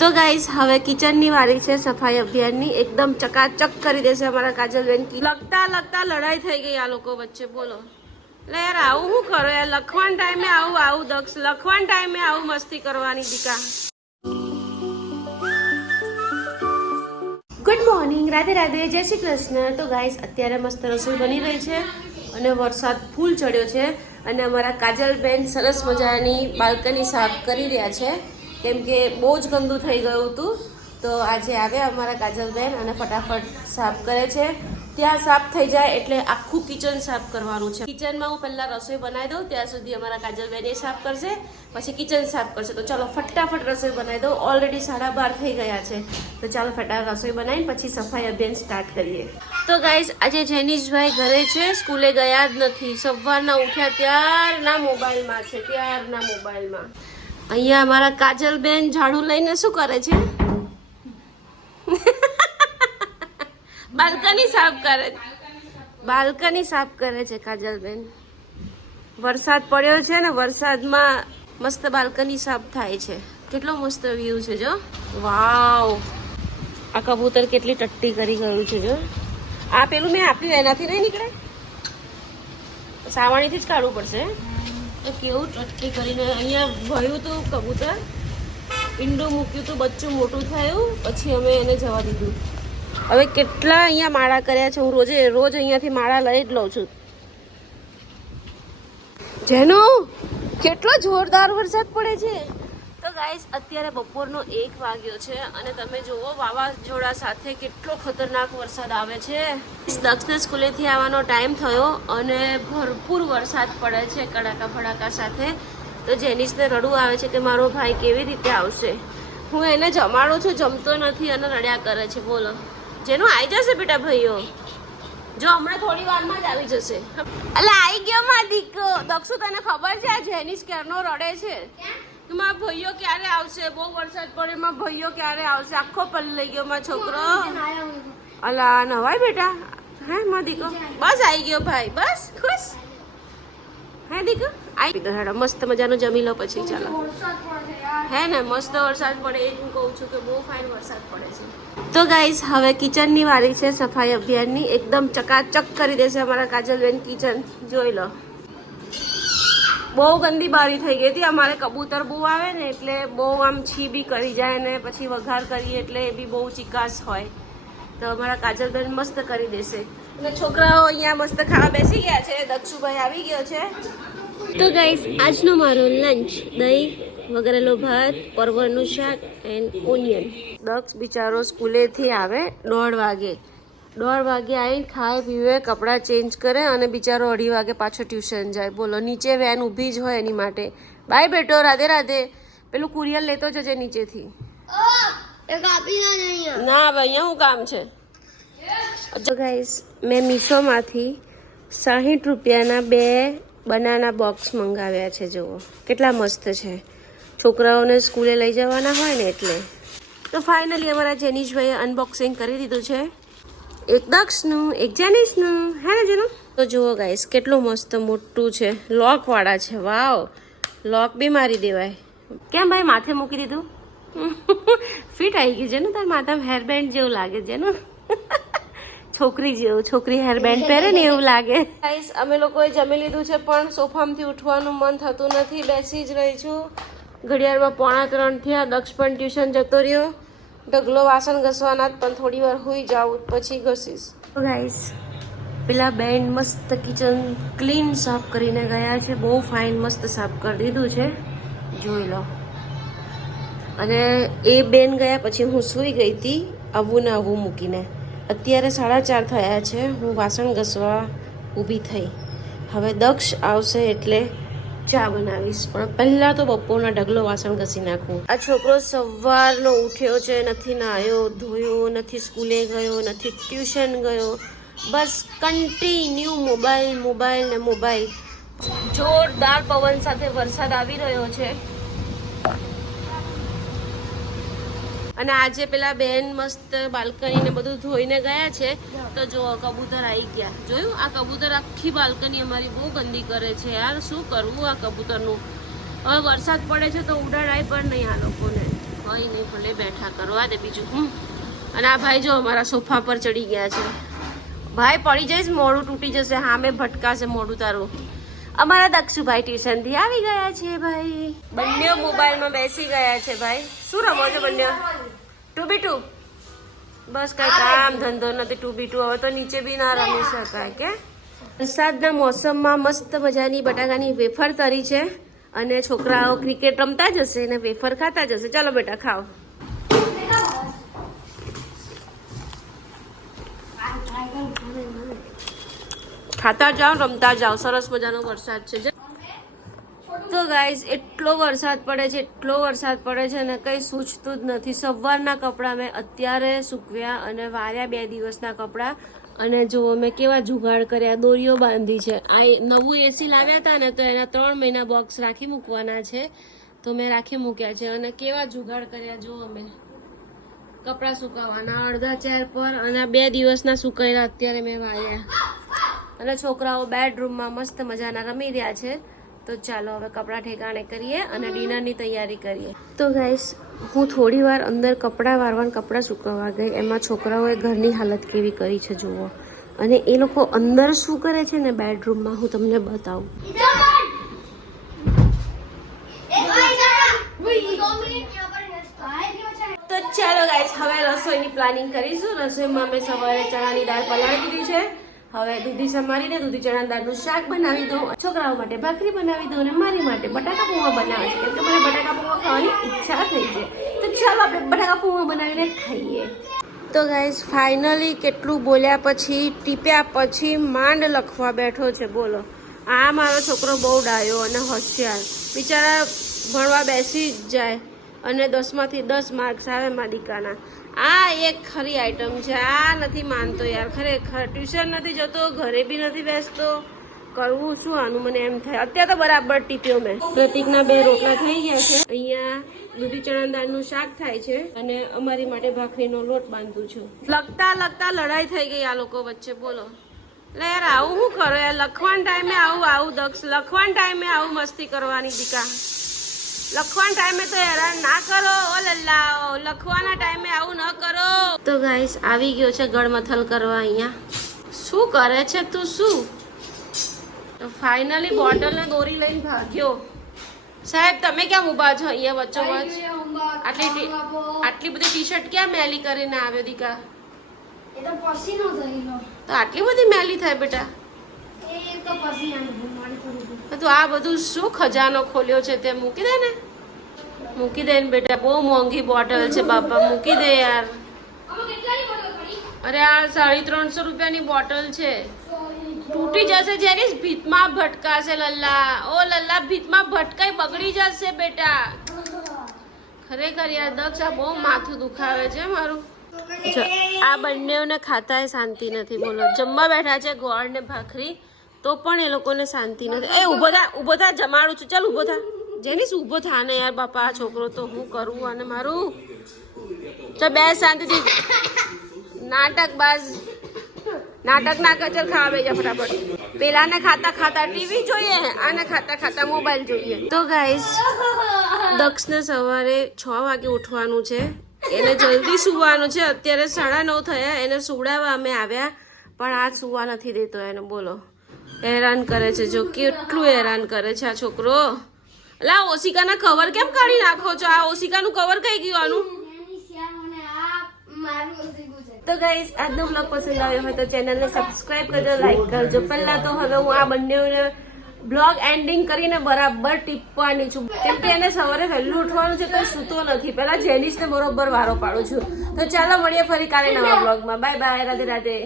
તો ગાઈસ હવે કિચનની વારી છે સફાઈ અભિયાનની. એકદમ ચકાચક કરી દેશે અમારા કાજલબેન. લખતા લખતા લડાઈ થઈ ગઈ આ લોકો વચ્ચે. બોલો એટલે યાર આવું શું કરો યાર? લખવાના ટાઈમે આવું દક્ષ, લખવાના ટાઈમે આવું મસ્તી કરવાની દીકા. ગુડ મોર્નિંગ, રાધે રાધે, જય શ્રી કૃષ્ણ. તો ગાઈસ અત્યારે મસ્ત રસોઈ બની રહી છે અને વરસાદ ફૂલ ચડ્યો છે અને અમારા કાજલબેન સરસ મજાની બાલ્કની સાફ કરી રહ્યા છે કેમ કે બહુ જ ગંદુ થઈ ગયું હતું. તો આજે આવ્યા અમારા કાજલબેન અને ફટાફટ સાફ કરે છે. ત્યાં સાફ થઈ જાય એટલે આખું કિચન સાફ કરવાનું છે. કિચનમાં હું પહેલાં રસોઈ બનાવી દઉં, ત્યાં સુધી અમારા કાજલબેન એ સાફ કરશે, પછી કિચન સાફ કરશે. તો ચાલો ફટાફટ રસોઈ બનાવી દઉં. ઓલરેડી 12:30 થઈ ગયા છે. તો ચાલો ફટાફટ રસોઈ બનાવીને પછી સફાઈ અભિયાન સ્ટાર્ટ કરીએ. તો ગાઈસ આજે જેનિશભાઈ ઘરે છે, સ્કૂલે ગયા જ નથી. સવારના ઉઠ્યા ત્યારના મોબાઈલમાં છે, ત્યારના મોબાઈલમાં. અહીંયા અમારા કાજલબેન ઝાડુ લઈને શું કરે છે? બાલ્કની સાફ કરે છે. બાલ્કની સાફ કરે છે કાજલબેન. વરસાદ પડ્યો છે ને, વરસાદમાં મસ્ત બાલ્કની સાફ થાય છે. કેટલો મસ્ત વ્યૂ છે જો. વાવ, આ કબૂતર કેટલી ટટ્ટી કરી ગયું છે જો. આ પેલું મેં આપ્યું એનાથી નહીં નીકળે, સાવણીથી જ કાઢવું પડશે. કેવું ટટ્ટી કરીને અહીંયા ભર્યું હતું કબૂતર, ઈંડું મૂક્યું હતું, બચ્ચું મોટું થયું, પછી અમે એને જવા દીધું. હવે કેટલા અહીંયા માળા કર્યા છે. હું રોજ અહીંયાથી માળા લઈ જ લઉં છું. જેનો કેટલો જોરદાર વરસાદ પડે છે. તો ગાઈસ અત્યારે બપોરનો 1 વાગ્યો છે અને તમે જુઓ વાવાઝોડા સાથે કેટલો ખતરનાક વરસાદ આવે છે. દક્ષને સ્કૂલેથી આવવાનો ટાઈમ થયો અને ભરપૂર વરસાદ પડે છે કડાકા ફડાકા સાથે. તો જેનિસને રડવું આવે છે કે મારો ભાઈ કેવી રીતે આવશે. હું એને જમાડું છું, જમતો નથી અને રડ્યા કરે છે. બોલો, જેનું આવી જશે બેટા ભાઈઓ, જો હમણાં થોડી વારમાં જ આવી જશે. એટલે આવી ગયો માં દીકો. દક્ષુ તને ખબર છે આ જેનિસ ક્યારનો રડે છે? મારા ભાઈઓ ક્યારે આવશે? બહુ વરસાદ પડે, મારા ભાઈઓ ક્યારે આવશે? આખો પલ્લી લઈ ગયો મારો છોકરો. અલા નવાય બેટા. હે માં દીકો, બસ આવી ગયો ભાઈ, બસ ખુશ. હે દીકો આવી ગયો. હેડો મસ્ત મજાનું જમી લો પછી ચાલો. હે ને મસ્ત વરસાદ પડે, એ હું કહું છું કે બહુ ફાઇન વરસાદ પડે છે. તો ગાઈસ હવે કિચનની વારી છે સફાઈ અભિયાનની. એકદમ ચકાચક કરી દેશે અમારા કાજલબેન કિચન. જોઈ લો, બહુ ગંદી બારી થઈ ગઈ હતી. અમારે કબૂતર બહુ આવે ને એટલે બહુ આમ છી બી કરી જાય ને પછી વઘાર કરીએ એટલે એ બી બહુ ચિકાસ હોય. તો અમારા કાજલબેન મસ્ત કરી દેશે. અને છોકરાઓ અહીંયા મસ્ત ખાવા બેસી ગયા છે. દક્ષુભાઈ આવી ગયો છે. તો ગાઈસ આજનો મારો લંચ દહીં વગરેલો ભાત, પરવળનું શાક એન્ડ ઓનિયન. દક્ષ બિચારો સ્કૂલેથી આવે 1:30 વાગે આવીને ખાય પીવે, કપડાં ચેન્જ કરે અને બિચારો 2:30 વાગે પાછો ટ્યુશન જાય. બોલો, નીચે વેન ઊભી જ હોય એની માટે. બાય બેટો, રાધે રાધે. પેલું કુરિયર લેતો જજે નીચેથી. ના ભાઈ, અહીંયા શું કામ છે? જો ગાઈસ મેં મીશોમાંથી 60 રૂપિયાના 2 બનાના બોક્સ મંગાવ્યા છે. જુઓ કેટલા મસ્ત છે. છોકરાઓને સ્કૂલે લઈ જવાના હોય ને એટલે. તો ફાઇનલી અમારા જેનિશભાઈએ અનબોક્સિંગ કરી દીધું છે. એક દક્ષનું, એક જેનિશનું. હે ને જેનું? તો જુઓ ગાઈસ કેટલું મસ્ત મોટું છે, લોકવાળા છે. વાવ, લોક બી મારી દેવાય. કેમ ભાઈ માથે મૂકી દીધું? ફિટ આવી ગયું છે ને તાર માથામાં. હેરબેન્ડ જેવું લાગે છે ને, છોકરી જેવું. છોકરી હેરબેન્ડ પહેરે ને એવું લાગે. ગાઈસ અમે લોકોએ જમી લીધું છે પણ સોફામાંથી ઉઠવાનું મન થતું નથી. બેસી જ રહી છું. ઘડિયાળમાં 2:45 થયા. દક્ષ પણ ટ્યુશન જતો રહ્યો. ઢગલો વાસણ ઘસવાના પણ થોડી વાર હોઈ જાઉં પછી ઘસીશ. ગાઈસ પેલા બેન મસ્ત કિચન ક્લીન સાફ કરીને ગયા છે. બહુ ફાઇન મસ્ત સાફ કરી દીધું છે, જોઈ લો. અને એ બેન ગયા પછી હું સૂઈ ગઈ હતી આવું ને આવું મૂકીને. અત્યારે 4:30 થયા છે. હું વાસણ ઘસવા ઊભી થઈ. હવે દક્ષ આવશે એટલે ચા બનાવીશ, પણ પહેલાં તો બપોરના ઢગલો વાસણ ઘસી નાખવું. આ છોકરો સવારનો ઉઠ્યો છે, નથી નાહ્યો ધોયો, નથી સ્કૂલે ગયો, નથી ટ્યુશન ગયો. બસ કન્ટિન્યુ મોબાઈલ મોબાઈલ ને મોબાઈલ. જોરદાર પવન સાથે વરસાદ આવી રહ્યો છે. અને આજે પેલા બેન મસ્ત બાલ્કની ને બધું ધોઈને ગયા છે. તો જો કબૂતર આવી ગયા. જોયું? આ કબૂતર આખી બાલ્કની અમારી બહુ ગંદી કરે છે યાર. શું કરવું આ કબૂતરનું? હવે વરસાદ પડે છે તો ઉડાડાય પણ નહીં આ લોકોને. હોય નહીં ભલે બેઠા કરવા દે બીજું અને આ ભાઈ જો અમારા સોફા પર ચડી ગયા છે. ભાઈ પડી જઈશ, મોડું તૂટી જશે, હા મેં ભટકાશે મોડું તારું. અમારા દક્ષુભાઈ ટ્યુશનથી આવી ગયા છે ભાઈ. બંને મોબાઈલમાં બેસી ગયા છે ભાઈ. શું રમો છો બંને? 2v2? બસ કઈ કામ ધંધો નથી 2v2. હવે તો નીચે બી ના રમી શકાય કે. વરસાદના મોસમમાં મસ્ત મજાની બટાકાની વેફર તરી છે અને છોકરાઓ ક્રિકેટ રમતા જશે અને વેફર ખાતા જશે. ચાલો બેટા ખાઓ. ખાતા જાઓ, રમતા જાઓ. સરસ મજાનો વરસાદ છે. તો ગાઈઝ એટલો વરસાદ પડે છે, એટલો વરસાદ પડે છે ને કંઈ સૂચતું જ નથી. સવારના કપડાં મેં અત્યારે સૂકવ્યા અને વાર્યા 2 દિવસના કપડાં. અને જુઓ મેં કેવા જુગાડ કર્યા, દોરીઓ બાંધી છે. આ નવું એસી લાવ્યા હતા ને તો એના 3 મહિના બોક્સ રાખી મૂકવાના છે, તો મેં રાખી મૂક્યા છે. અને કેવા જુગાડ કર્યા જુઓ મેં. કપડાં સુકાવવાના અડધા ચેર પર અને 2 દિવસના સુકાયેલા અત્યારે મેં વાર્યા. અને છોકરાઓ બેડરૂમમાં મસ્ત મજાના રમી રહ્યા છે. તો ચાલો હવે કપડાં ઠેકાણે કરીએ અને ડિનરની તૈયારી કરીએ. તો ગાઈસ હું થોડી વાર અંદર કપડાં વારવાના કપડાં સુકવવા ગઈ. એમાં છોકરાઓએ ઘરની હાલત કેવી કરી છે જુઓ. અને એ લોકો અંદર શું કરે છે ને બેડરૂમમાં હું તમને બતાવું. તો ચાલો ગાઈસ હવે રસોઈની પ્લાનિંગ કરીશું. રસોઈમાં મેં સવારે ચણાની દાળ પલાળી દીધી છે. હવે દૂધી સમારીને દૂધી ચણા દાળનું શાક બનાવી દઉં. છોકરાઓ માટે ભાખરી બનાવી દઉં અને મારી માટે બટાકા પૌવા બનાવે છે, કેમ કે મને બટાકા પૌવા ખાવાની ઈચ્છા થઈ છે. તો ચાલો આપણે બટાકા પૌવા બનાવીને ખાઈએ. તો ગાઈસ ફાઇનલી કેટલું બોલ્યા પછી, ટીપ્યા પછી માંડ લખવા બેઠો છે. બોલો, આ મારો છોકરો બહુ ડાયો અને હોશિયાર. બિચારા ભણવા બેસી જ જાય અને 10માંથી 10 માર્ક્સ આવે માલિકાના. આ એક ખરી આઈટમ છે. આ નથી માનતો યાર, ખરેખર. ટ્યુશન નથી જતો, ઘરે બી નથી બેસતો. કરવું શું આનું મને એમ થાય. અત્યારે તો બરાબર ટીપ્યો મેં. પ્રતિકના 2 રોટલા થઈ ગયા છે. અહીંયા દૂધી ચણા દાળનું શાક થાય છે અને અમારી માટે ભાખરીનો લોટ બાંધું છું. લખતા લખતા લડાઈ થઈ ગઈ આ લોકો વચ્ચે. બોલો એટલે યાર આવું શું કરો યાર. લખવાના ટાઈમે આવું દક્ષ, લખવાના ટાઈમે આવું મસ્તી કરવાની દીકા. લખવાના ટાઈમે તો હેરાન ના કરો. ઓ લલ્લા, લખવાના ટાઈમે આવું ન કરો. તો ગાઈસ આવી ગયો છે ગળમથલ કરવા. અહીંયા શું કરે છે તું? શું? તો ફાઇનલી બોટલ ને દોરી લઈને ભાગ્યો. સાહેબ તમે ક્યાં ઊભા છો અહીંયા વચ્ચોવચ? આટલી બધી ટી-શર્ટ ક્યાં મેલી કરીને આવ્યો દીકા? તો આટલી બધી મેલી થાય બેટા? તો આ બધું શું ખજાનો ખોલ્યો છે તે મૂકી દે ને. મૂકી દે ને બેટા, બહુ મોંઘી બોટલ છે બાપા, મૂકી દે યાર. અરે આ 350 રૂપિયાની બોટલ છે. તૂટી જશે જેની ભીતમાં ભટકાશે લલ્લા. ઓ લલ્લા, ભીતમાં ભટકાઈ બગડી જશે બેટા. ખરેખર યાર દક્ષ આ બહુ માથું દુખાવે છે મારું. આ બંનેઓને ખાતાય શાંતિ નથી. બોલો, જમવા બેઠા છે ગોળ ને ભાખરી, તો પણ એ લોકોને શાંતિ નથી. એ ઊભો થા જમાડું છું. ચાલ ઊભો થા જેનીસ, ઊભો થા ને યાર બાપા. આ છોકરો તો હું કરું અને મારું. ચાલ બે શાંતિથી. નાટક ના કચર ખાવા બેજા ફટાફટ. પેલાને ખાતા ખાતા ટીવી જોઈએ, આને ખાતા ખાતા મોબાઈલ જોઈએ. તો ગાઈસ દક્ષને સવારે 6 વાગે ઉઠવાનું છે. એને જલ્દી સુવાનું છે. અત્યારે 9:30 થયા. એને સુવડાવવા અમે આવ્યા પણ આજ સુવા નથી દેતો એને. બોલો, હેરાન કરે છે. જો કેટલું હેરાન કરે છે આ છોકરો. એટલે આ ઓશિકાના કવર કેમ કાઢી નાખો છો? આ ઓશિકાનું કવર કઈ ગયું આનું? તો ગાઈસ આજનો બ્લોગ પસંદ આવ્યો હોય તો ચેનલને સબસ્ક્રાઇબ કરજો, લાઈક કરજો. પહેલા તો હવે હું આ બંનેને બ્લોગ એન્ડિંગ કરીને બરાબર ટીપવાની છું, કેમ કે એને સવારે વહેલું ઉઠવાનું છે તો સૂતો નથી. પહેલા જેનિસને બરોબર વારો પાડું છું. તો ચાલો મળીએ ફરી કાલે નવા બ્લોગમાં. Bye bye, Radhe Radhe.